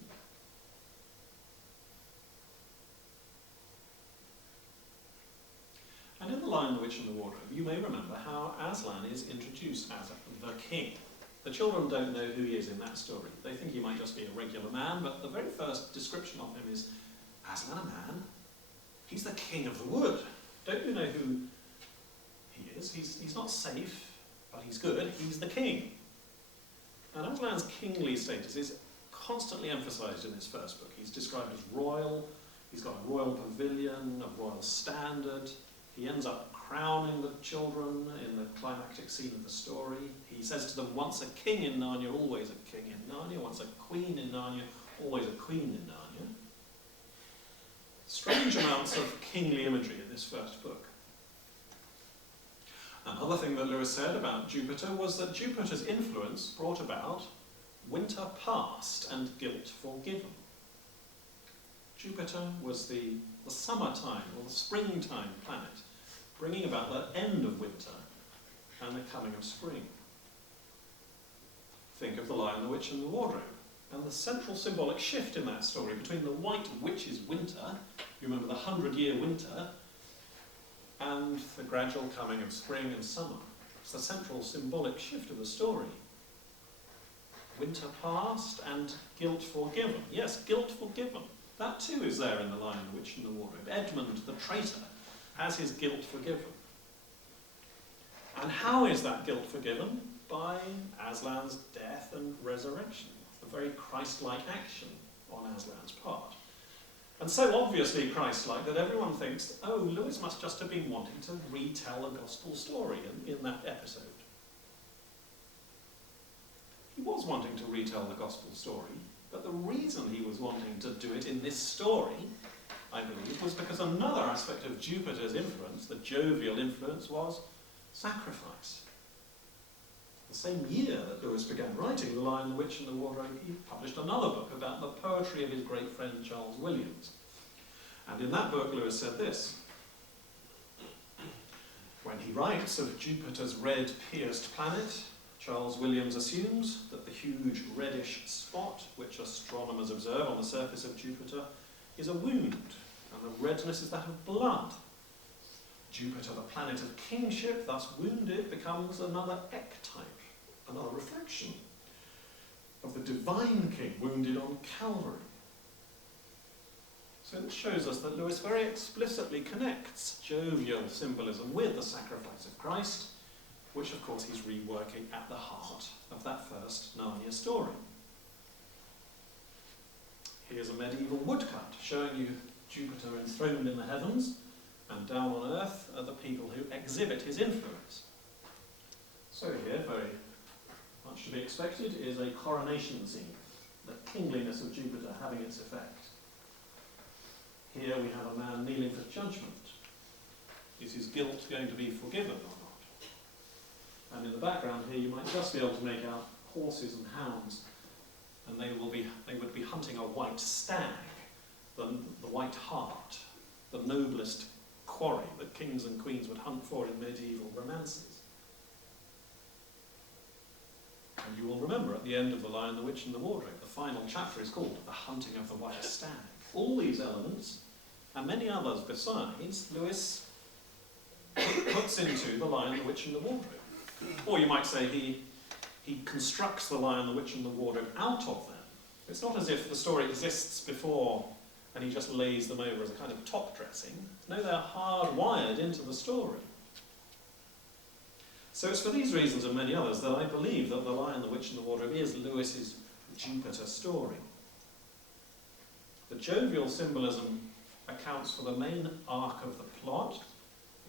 And in The Lion, the Witch and the Wardrobe, you may remember how Aslan is introduced as the king. The children don't know who he is in that story. They think he might just be a regular man, but the very first description of him is, Aslan a man? He's the king of the wood. Don't you know who he is? He's not safe, but he's good. He's the king. And Aslan's kingly status is constantly emphasised in this first book. He's described as royal. He's got a royal pavilion, a royal standard. He ends up crowning the children in the climactic scene of the story. He says to them, once a king in Narnia, always a king in Narnia. Once a queen in Narnia, always a queen in Narnia. Strange amounts of kingly imagery in this first book. Another thing that Lewis said about Jupiter was that Jupiter's influence brought about winter past and guilt forgiven. Jupiter was the summertime or the springtime planet, bringing about the end of winter and the coming of spring. Think of The Lion, the Witch and the Wardrobe, and the central symbolic shift in that story between the White Witch's winter, you remember the 100-year winter, and the gradual coming of spring and summer. It's the central symbolic shift of the story. Winter past and guilt forgiven. Yes, guilt forgiven. That too is there in The Lion, the Witch and the Wardrobe. Edmund, the traitor, has his guilt forgiven. And how is that guilt forgiven? By Aslan's death and resurrection, the very Christ-like action on Aslan's part. And so obviously Christ-like that everyone thinks, oh, Lewis must just have been wanting to retell a gospel story in that episode. He was wanting to retell the gospel story, but the reason he was wanting to do it in this story, I believe, was because another aspect of Jupiter's influence, the jovial influence, was sacrifice. The same year that Lewis began writing The Lion, the Witch and the Wardrobe, he published another book about the poetry of his great friend Charles Williams. And in that book, Lewis said this: when he writes of Jupiter's red-pierced planet, Charles Williams assumes that the huge reddish spot which astronomers observe on the surface of Jupiter is a wound, and the redness is that of blood. Jupiter, the planet of kingship, thus wounded, becomes another archetype, another reflection of the divine king wounded on Calvary. So it shows us that Lewis very explicitly connects jovial symbolism with the sacrifice of Christ, which of course he's reworking at the heart of that first Narnia story. Here's a medieval woodcut showing you Jupiter enthroned in the heavens, and down on earth are the people who exhibit his influence. So here, very much to be expected, is a coronation scene, the kingliness of Jupiter having its effect. Here we have a man kneeling for judgment. Is his guilt going to be forgiven or not? And in the background here you might just be able to make out horses and hounds, and they would be hunting a white stag, the white hart, the noblest quarry that kings and queens would hunt for in medieval romances. And you will remember at the end of The Lion, the Witch and the Wardrobe, the final chapter is called The Hunting of the White Stag. All these elements, and many others besides, Lewis puts into The Lion, the Witch and the Wardrobe. Or you might say he constructs The Lion, the Witch and the Wardrobe out of them. It's not as if the story exists before and he just lays them over as a kind of top dressing. No, they're hardwired into the story. So it's for these reasons and many others that I believe that The Lion, the Witch and the Wardrobe is Lewis's Jupiter story. The jovial symbolism accounts for the main arc of the plot.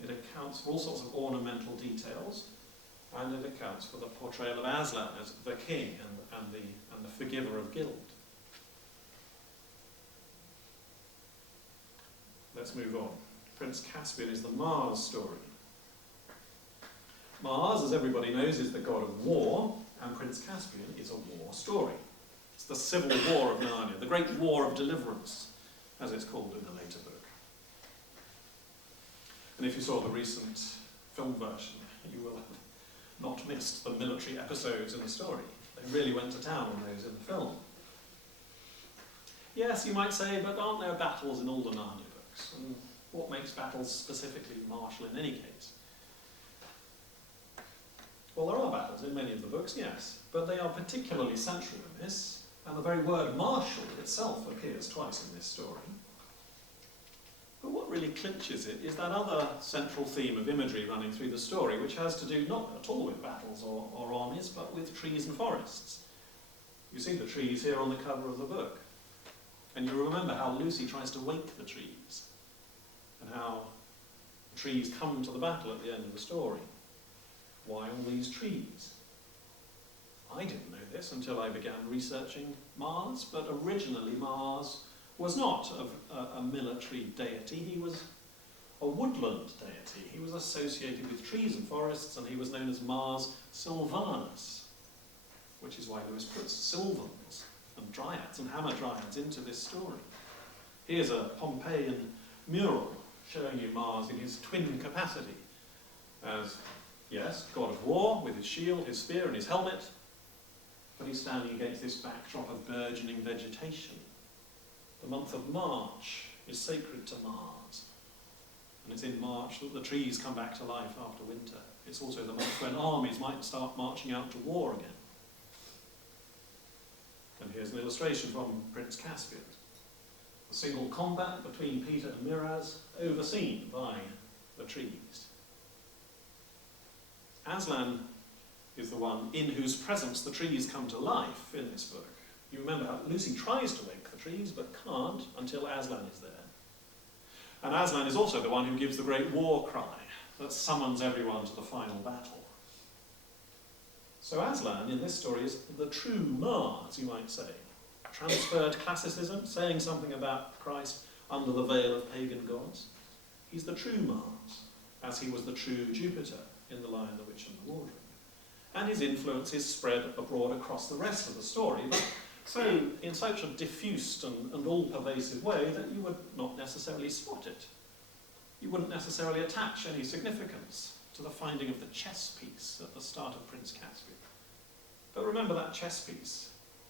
It accounts for all sorts of ornamental details, and it accounts for the portrayal of Aslan as the king and the forgiver of guilt. Let's move on. Prince Caspian is the Mars story. Mars, as everybody knows, is the god of war, and Prince Caspian is a war story. It's the civil war of Narnia, the great war of deliverance, as it's called in the later book. And if you saw the recent film version, you will have not missed the military episodes in the story. They really went to town on those in the film. Yes, you might say, but aren't there battles in all the Narnia books? And what makes battles specifically martial in any case? Well, there are battles in many of the books, yes, but they are particularly central in this, and the very word martial itself appears twice in this story. But what really clinches it is that other central theme of imagery running through the story, which has to do not at all with battles or armies, but with trees and forests. You see the trees here on the cover of the book. And you remember how Lucy tries to wake the trees, and how the trees come to the battle at the end of the story. Why all these trees? I didn't know this until I began researching Mars, but originally Mars was not a military deity. He was a woodland deity. He was associated with trees and forests, and he was known as Mars Silvanus, which is why Lewis puts Sylvans and dryads and hamadryads into this story. Here's a Pompeian mural showing you Mars in his twin capacity as, yes, god of war, with his shield, his spear and his helmet, but he's standing against this backdrop of burgeoning vegetation. The month of March is sacred to Mars, and it's in March that the trees come back to life after winter. It's also the month when armies might start marching out to war again. And here's an illustration from Prince Caspian. A single combat between Peter and Miraz, overseen by the trees. Aslan is the one in whose presence the trees come to life in this book. You remember how Lucy tries to wake the trees, but can't until Aslan is there. And Aslan is also the one who gives the great war cry that summons everyone to the final battle. So Aslan in this story is the true Mars, you might say. Transferred classicism, saying something about Christ under the veil of pagan gods. He's the true Mars, as he was the true Jupiter in The Lion, the Witch and the Wardrobe. And his influence is spread abroad across the rest of the story, but so in such a diffused and all-pervasive way that you would not necessarily spot it. You wouldn't necessarily attach any significance to the finding of the chess piece at the start of Prince Caspian. But remember that chess piece.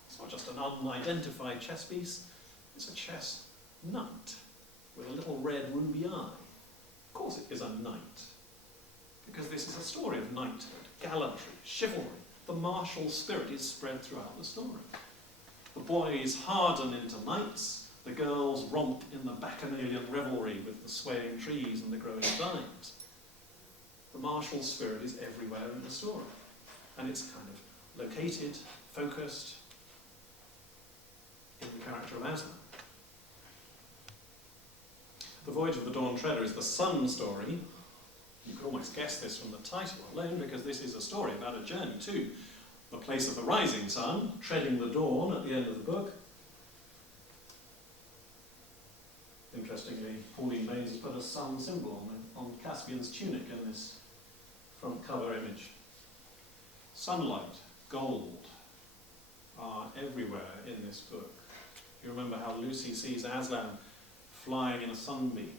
It's not just an unidentified chess piece, it's a chess knight with a little red ruby eye. Of course it is a knight, because this is a story of knighthood, gallantry, chivalry. The martial spirit is spread throughout the story. The boys harden into knights, the girls romp in the bacchanalian revelry with the swaying trees and the growing vines. The martial spirit is everywhere in the story, and it's kind of located, focused in the character of Aslan. The Voyage of the Dawn Treader is the sun story. You could almost guess this from the title alone, because this is a story about a journey to the place of the rising sun, treading the dawn at the end of the book. Interestingly, Pauline Mays has put a sun symbol on Caspian's tunic in this front cover image. Sunlight, gold are everywhere in this book. You remember how Lucy sees Aslan flying in a sunbeam.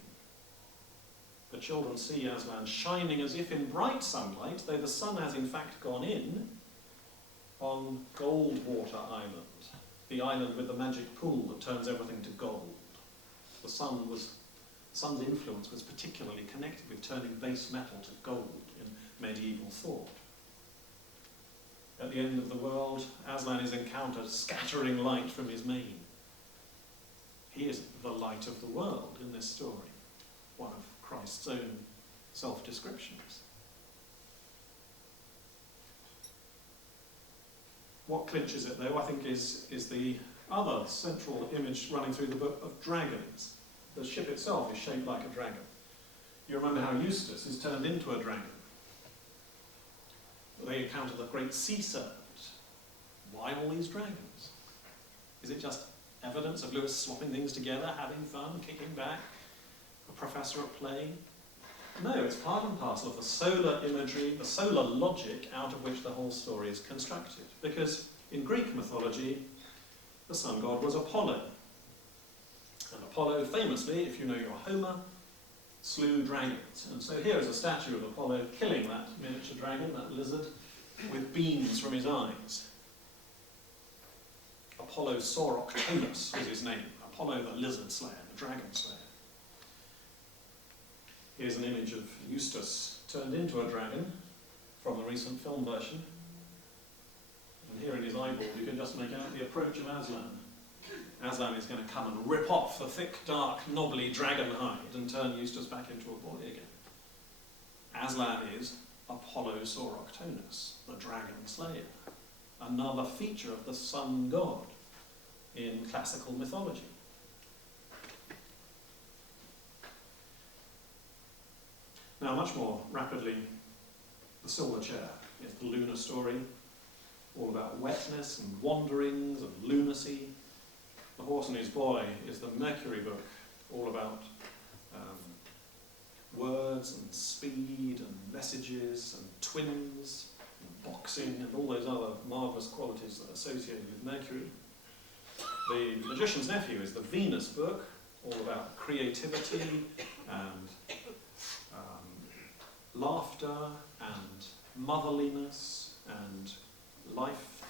The children see Aslan shining as if in bright sunlight, though the sun has in fact gone in, on Goldwater Island, the island with the magic pool that turns everything to gold. The sun's influence was particularly connected with turning base metal to gold in medieval thought. At the end of the world, Aslan is encountered scattering light from his mane. He is the light of the world in this story, one of Christ's own self-descriptions. What clinches it, though, I think, is the other central image running through the book of dragons. The ship itself is shaped like a dragon. You remember how Eustace is turned into a dragon. They encounter the great sea serpent. Why all these dragons? Is it just evidence of Lewis swapping things together, having fun, kicking back, a professor at play? No, it's part and parcel of the solar imagery, the solar logic out of which the whole story is constructed. Because in Greek mythology, the sun god was Apollo. And Apollo famously, if you know your Homer, slew dragons. And so here is a statue of Apollo killing that miniature dragon, that lizard, with beams from his eyes. Apollo Soroctonus was his name. Apollo the lizard slayer, the dragon slayer. Here's an image of Eustace turned into a dragon from the recent film version. And here in his eyeball you can just make out the approach of Aslan. Aslan is going to come and rip off the thick, dark, knobbly dragon hide and turn Eustace back into a boy again. Aslan is Apollo Soroctonus, the dragon slayer, another feature of the sun god in classical mythology. Now, much more rapidly, the Silver Chair is the lunar story, all about wetness and wanderings and lunacy. The Horse and His Boy is the Mercury book, all about words and speed and messages and twins and boxing and all those other marvellous qualities that are associated with Mercury. The Magician's Nephew is the Venus book, all about creativity and laughter and motherliness and life,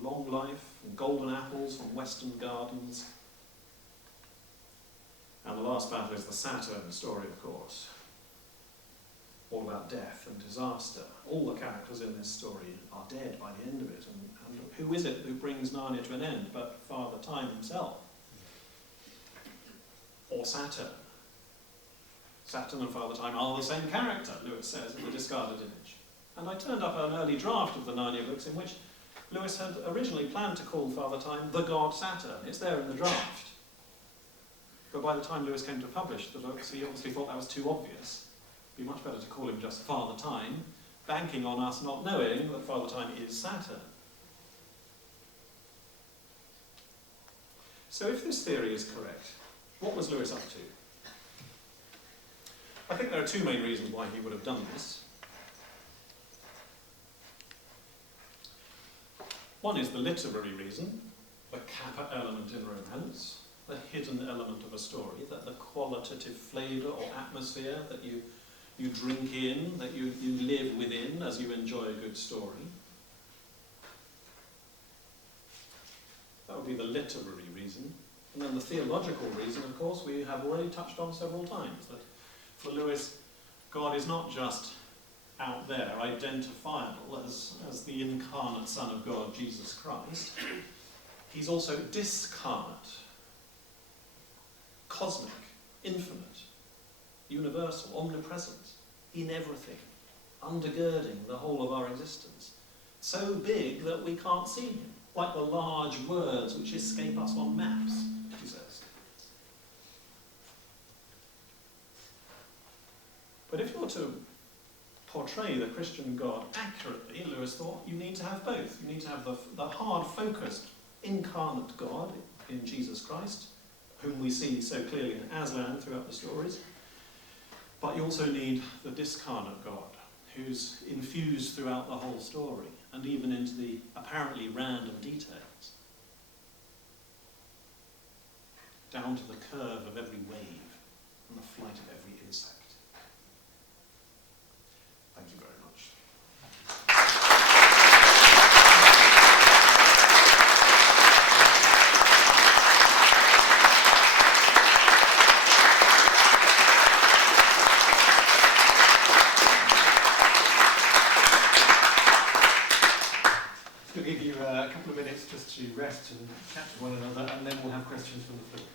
long life, and golden apples from western gardens. And the last battle is the Saturn story, of course, all about death and disaster. All the characters in this story are dead by the end of it, and who is it who brings Narnia to an end but Father Time himself? Or Saturn? Saturn and Father Time are the same character, Lewis says in the discarded image. And I turned up an early draft of the Narnia books in which Lewis had originally planned to call Father Time the god Saturn. It's there in the draft. But by the time Lewis came to publish the books, he obviously thought that was too obvious. It'd be much better to call him just Father Time, banking on us not knowing that Father Time is Saturn. So if this theory is correct, what was Lewis up to? I think there are two main reasons why he would have done this. One is the literary reason, the kappa element in romance, the hidden element of a story, that the qualitative flavour or atmosphere that you drink in, that you live within as you enjoy a good story. That would be the literary reason. And then the theological reason, of course, we have already touched on several times, that for Lewis, God is not just out there, identifiable as the incarnate Son of God, Jesus Christ. He's also discarnate, cosmic, infinite, universal, omnipresent, in everything, undergirding the whole of our existence. So big that we can't see him, like the large words which escape us on maps, he says. to portray the Christian God accurately, Lewis thought you need to have both. You need to have the hard-focused, incarnate God in Jesus Christ, whom we see so clearly in Aslan throughout the stories. But you also need the discarnate God, who's infused throughout the whole story, and even into the apparently random details, down to the curve of every wave and the flight of every insect. Thank you very much. We'll give you a couple of minutes just to rest and chat to one another, and then we'll have questions from the floor.